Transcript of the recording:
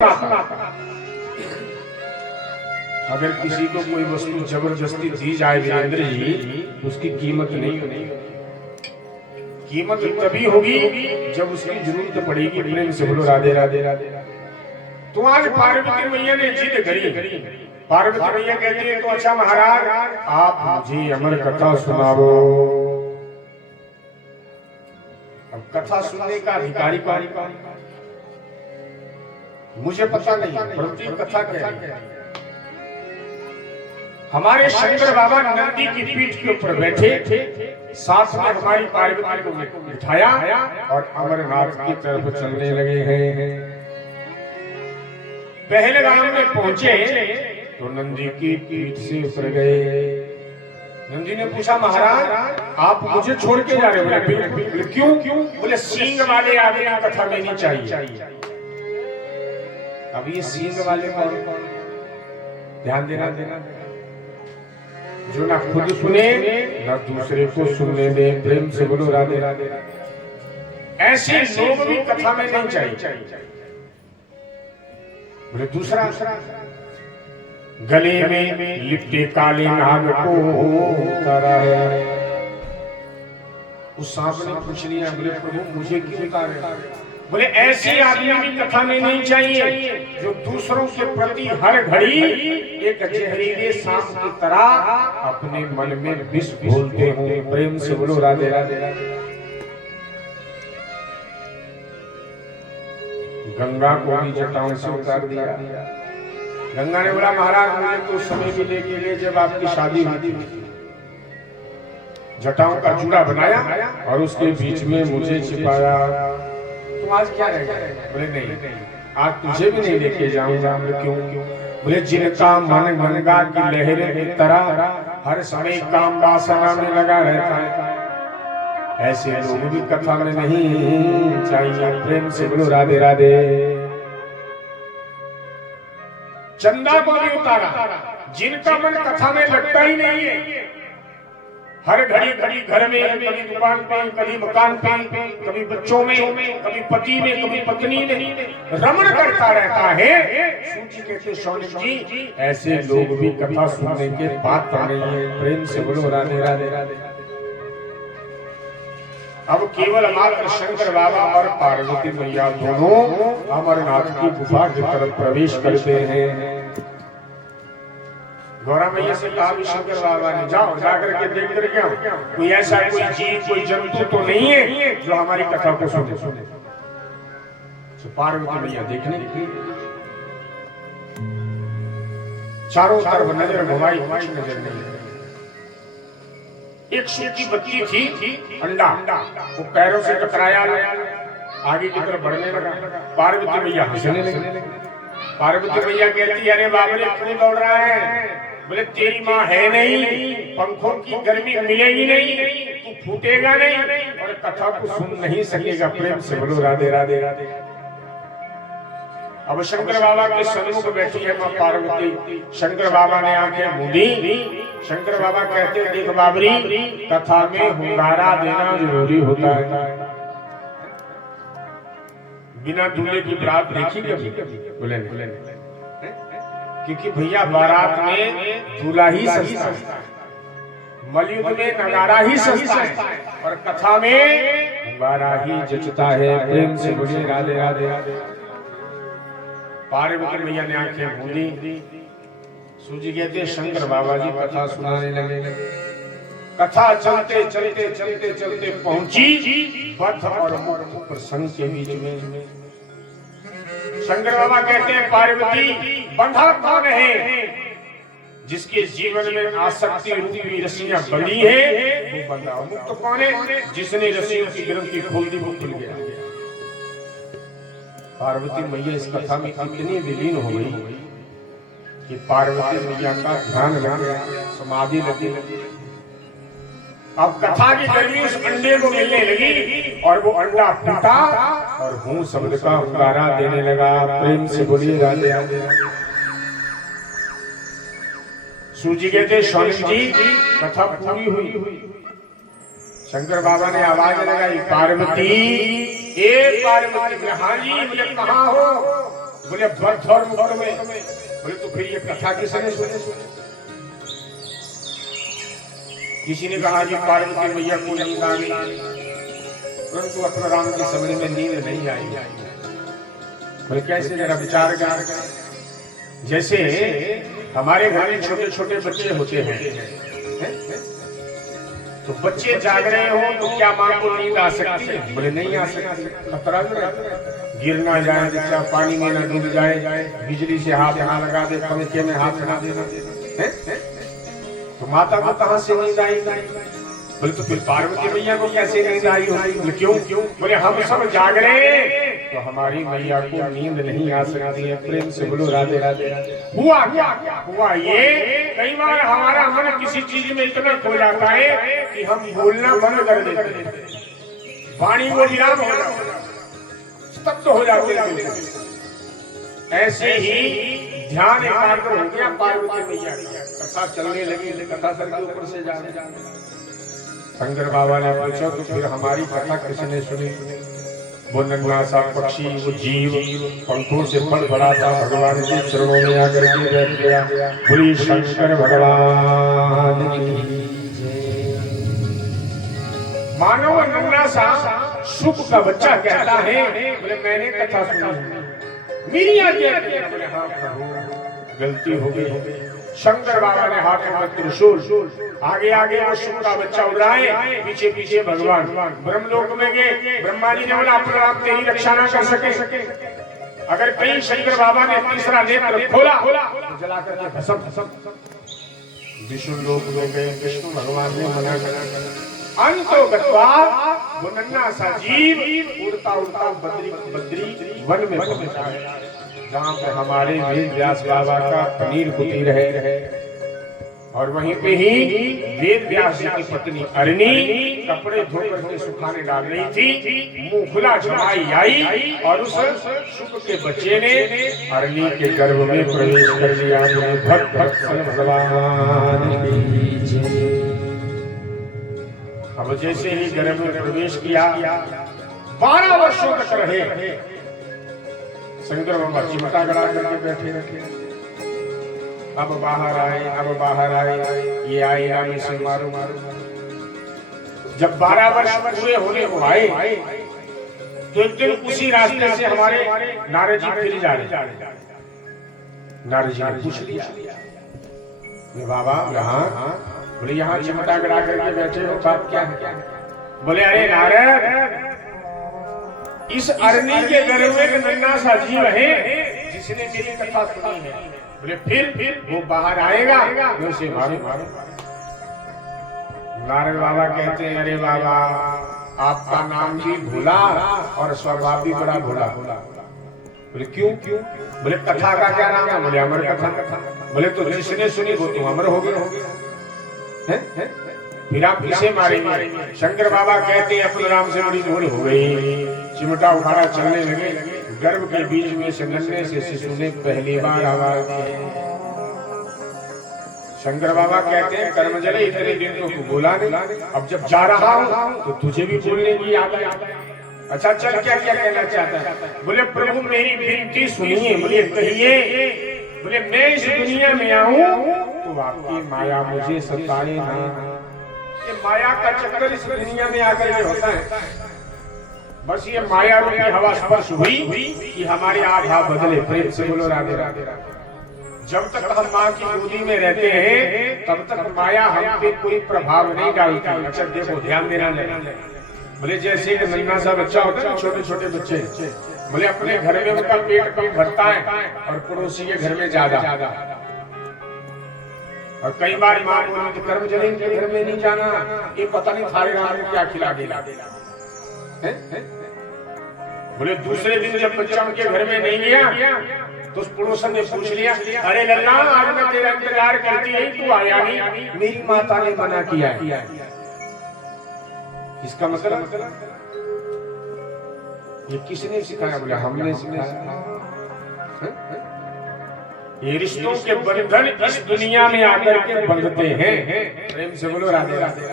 अगर किसी को कोई वस्तु जबरदस्ती दी जाए वीरेंद्र जी, उसकी कीमत नहीं होगी। कीमत तभी होगी जब उसकी जरूरत पड़ेगी। प्रेम से बोलो राधे राधे राधे। तो आज पार्वती मैया ने जिद करी। पार्वती मैया कहती है तो अच्छा महाराज आप मुझे अमर कथा सुनाओ। अब कथा सुनने का अधिकारी कौन? मुझे पता नहीं, परंतु कथा क्या है। हमारे शंकर बाबा नंदी की पीठ के ऊपर बैठे, साथ में हमारी पार्वती को बिठाया और अमरनाथ की तरफ चलने लगे हैं। पहले गांव में पहुंचे तो नंदी की पीठ से उतर गए। नंदी ने पूछा महाराज आप मुझे छोड़ के जा रहे हो? क्यों? बोले सींग वाले आदमी कथा में नहीं चाहिए। अब ये सींग वाले कौन? ध्यान देना जो ना खुद सुने ना दूसरे को सुनने दे। प्रेम से बोलो राधे राधे। ऐसे लोग भी कथा में नहीं चाहिए। बोले दूसरा गले में लिपटे काले नाग को उतारा है। उस सांप ने पूछ लिया बोले प्रभु मुझे क्यों उतारे? बोले ऐसे आदमी भी कथा में नहीं चाहिए जो दूसरों के प्रति हर घड़ी एक जहरीले सांप की तरह अपने मन में विष घोलते हों। प्रेम से बोलो राधे राधे राधे। गंगा को भी जटाओं से उतार दिया। गंगा ने बोला महाराज मुझे तो समय भी लेके गए जब आपकी शादी हुई थी। जटाओं का चूड़ा बनाया और उसके बीच में मुझे छिपाया। तुम आज क्या रहेगा? बोले नहीं आज तुझे भी नहीं लेके जाऊंगा। क्यों? बोले जिनका मन गंगा की लहरें की तरह हर समय काम वासना में लगा रहता है, ऐसे लोग भी कथा में नहीं चाहिए। प्रेम से बोलो राधे राधे। चंदा को भी उतारा। जिनका मन कथा में लगता ही नहीं है, हर घड़ी घर में, कभी दुकान पे, कभी मकान पे, कभी बच्चों में, कभी पति में, कभी पत्नी में रमण करता रहता है, सूची कहते शौनक जी ऐसे लोग भी कथा सुनने के पात्र नहीं है। प्रेम से बोलो राधे राधे राधे। अब केवल मात्र शंकर बाबा और पार्वती मैया दोनों अमरनाथ की गुफा की तरफ प्रवेश करते हैं। गौरा मैया से कहा शंकर बाबा ने जाओ जाकर के देख कर क्या कोई ऐसा कोई जीव कोई जंतु तो नहीं है जो हमारी कथा को सुने। तो पार्वती मैया देखने की चारों तरफ नजर घुमाई, कुछ नजर नहीं। एक सूखी बत्ती थी, अंडा वो पैरों से टकराया, आगे की तरफ बढ़ने लगा। पार्वती मैया हंसने लगी। पार्वती मैया कहती अरे बाबरे क्यों दौड़ रहा है? बोले तेरी माँ है नहीं, पंखों की गर्मी मिलेगी नहीं, तू फूटेगा नहीं और कथा को सुन नहीं सकेगा। प्रेम से बोलो राधे राधे राधे। अब शंकर बाबा के सन्मुख बैठी है माँ पार्वती। शंकर बाबा ने आंखें मूंदी। शंकर बाबा कहते देख बाबरी कथा में हुंगारा देना जरूरी होता है। बिना दूल्हे की बारात देखी कभी? बोले नहीं, क्योंकि भैया बारात में दूल्हा ही सस्ता है, मलयुद्ध में नगाड़ा ही सस्ता है और कथा में हुंगारा ही जचता है। प्रेम से बोले राधे राधे राधे। पार्वती मैया ने आंखें मूंदी। सूजी कहते शंकर बाबा जी कथा सुनाने लगे। कथा चलते चलते चलते चलते पहुंची बद्ध और मुक्त प्रसंग के बीच में। शंकर बाबा कहते हैं पार्वती बंधा कौन है? जिसके जीवन में आसक्ति रूपी रस्सियां बंधी है वो बंधा। मुक्त कौन है? जिसने रस्सियों की ग्रंथि खोल दी वो खुल गया। पार्वती मैया इस कथा में इतनी विलीन हो गई कि पार्वती मैया का ध्यान लग गया, समाधि लगी। अब कथा की गर्मी उस अंडे को मिलने लगी और वो अंडा फूटा और हूँ शब्द का हुंगारा देने लगा। प्रेम से बोलिए राधे राधे। सूजी कहते शौनक जी कथा पूरी हुई। शंकर बाबा ने आवाज लगाई पार्वती, ए पार्वती। हाँ जी, बोले कहाँ हो? बोले बद्ध और मुक्त में। बोले तो फिर ये कथा किसने सुनी? किसी ने कहा कि पार्वती मैया को नींद आ गई, परंतु अपने राम के समय में नींद नहीं आई। बोले कैसे? जरा विचार कर। जैसे हमारे घर में छोटे छोटे बच्चे होते हैं, तो बच्चे जाग रहे हो तो क्या मां को नींद आ सकती है? बोले नहीं आ सकती। खतरा भी रहता, गिर ना जाए बच्चा, पानी में ना डूब जाए, बिजली से हाथ ना लगा दे, पंखे में हाथ ना देना, तो माता को कहां से नींद आई? बोले तो फिर पार्वती मैया को कैसे नींद आई होगी? बोले क्यों? बोले हम सब जाग रहे तो हमारी मैया को नींद नहीं आ सकती है। प्रेम से बोलो राधे राधे। हुआ क्या? हुआ ये, कई बार हमारा मन किसी चीज में इतना खो जाता है कि हम बोलना बंद कर देते हैं, वाणी को विराम हो जाता है, स्तब्ध हो जाते हैं। ऐसे ही ध्यान एकाग्र हो गया पार्वती मैया का। कथा चलने लगी, कथा सर के ऊपर से जा रही। शंकर बाबा ने पूछा तो फिर हमारी कथा किसने सुनी? वो नन्हा सा पक्षी, वो जीव पंखों से फड़फड़ाता भगवान के चरणों में आकर के बैठ गया। बोली शंकर भगवान की जय। मानव नन्हा सा सुख का बच्चा कहता है, बोले मैंने कथा सुनी, मेरी आज्ञा। बोले हाँ प्रभु, गलती हो गई। शंकर बाबा ने हाथ में त्रिशूल, आगे आगे वो सुख का बच्चा उड़ाए, पीछे पीछे भगवान ब्रह्मलोक में गए। ब्रह्मा जी ने बोला अपने आप तेरी रक्षा न कर सके, अगर कहीं शंकर बाबा ने तीसरा नेत्र खोला तो जला करके भस्म। विष्णु लोक में गए, विष्णु भगवान ने मना करा। अंतो गत्वा वो नन्हा सा जीव उड़ता उड़ता बद्री वन में पहुंचा, जहाँ पे हमारे वेद व्यास बाबा का पनीर कुटीर है। और वहीं पे ही वेद व्यास जी की पत्नी अरनी कपड़े धोकर के सुखाने डाल रही थी। मुंह खुला जमाई आई और उस शुक के बच्चे ने अरनी के गर्भ में प्रवेश कर लिया। भक्त भक्त भगवान की जय। अब जैसे ही गर्भ में प्रवेश किया, 12 वर्षों तक रहे। शंकर बाबा चिमटा गड़ा करके बैठे रखे। अब बाहर आए, ये आए रामी से मारो। जब 12 वर्ष पूरे होने को आए तो एक दिन उसी रास्ते से हमारे नारद जी फिर जा रहे। नारद जी ने पूछ लिया, बाबा यहाँ? बोले यहाँ चिमटा गड़ा करके बैठे हो, बात क्या है? बोले अरे नारद, इस अरनी के गर्भ में एक नन्हा सा जीव है जिसने मेरी कथा सुनी है। बोले फिर वो बाहर आएगा, उसे मारो। नारद बाबा कहते हैं अरे बाबा, आपका नाम भी भूला और स्वभाव भी बड़ा भूला। बोले क्यों? बोले कथा का क्या नाम है? बोले अमर कथा। बोले तो जिसने सुनी वो तो अमर हो गया। फिर आप किसे मारेंगे? शंकर बाबा कहते हैं अपने राम से बड़ी भूल हो गई। चिमटा उखाड़ा चलने लगे, गर्भ के बीच में से नन्हे से शिशु ने पहली बार आवाज दी। शंकर बाबा कहते हैं कर्म जले, इतने दिन तो तू बोला नहीं, अब जब जा रहा हूँ तो तुझे भी बोलने की याद आई। अच्छा चल, क्या क्या कहना चाहता है? बोले प्रभु मेरी विनती सुनिए। बोले कहिए। बोले मैं इस दुनिया में आऊँ तो आपकी माया मुझे सताए ना। माया का चक्कर इस दुनिया में आकर के होता है। बस ये माया रूपी हवा स्पर्श हुई कि हमारे आभा बदले। प्रेम से बोलो राधे राधे। जब तक हम माँ की गोदी में रहते हैं तब तक माया हम पे कोई प्रभाव नहीं डालती। अच्छा देखो, ध्यान देना नहीं। बोले जैसे एक नन्हा सा बच्चा होता है, छोटे छोटे बच्चे, बोले अपने घर में उनका पेट कम भरता है और पड़ोसी के घर में ज्यादा। और कई बार माँ बोली कर्म जले के घर में नहीं जाना, ये पता नहीं थारे राम को क्या खिला देगा। बोले दूसरे दिन जब बच्चा उनके घर में नहीं गया तो उस पड़ोसन ने पूछ लिया, अरे लल्ला आज मैं तेरा इंतजार करती रही, तू आया नहीं, मेरी माता ने मना किया है। इसका मतलब ये किसने सिखाया? बोले हमने सिखाया। ये रिश्तों के बंधन इस दुनिया में आकर के बंधते हैं। प्रेम से बोलो राधे राधे।